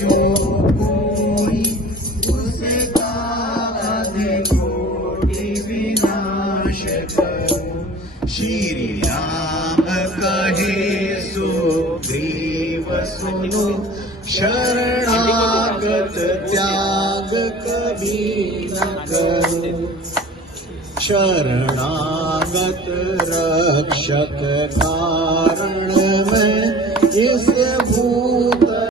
जो कोई उसका आधे कोटि विनाश करो। श्री राम कहे सुग्रीव सुनो, शरणागत त्याग कभी न करो। शरणागत रक्षक कारण में इस भू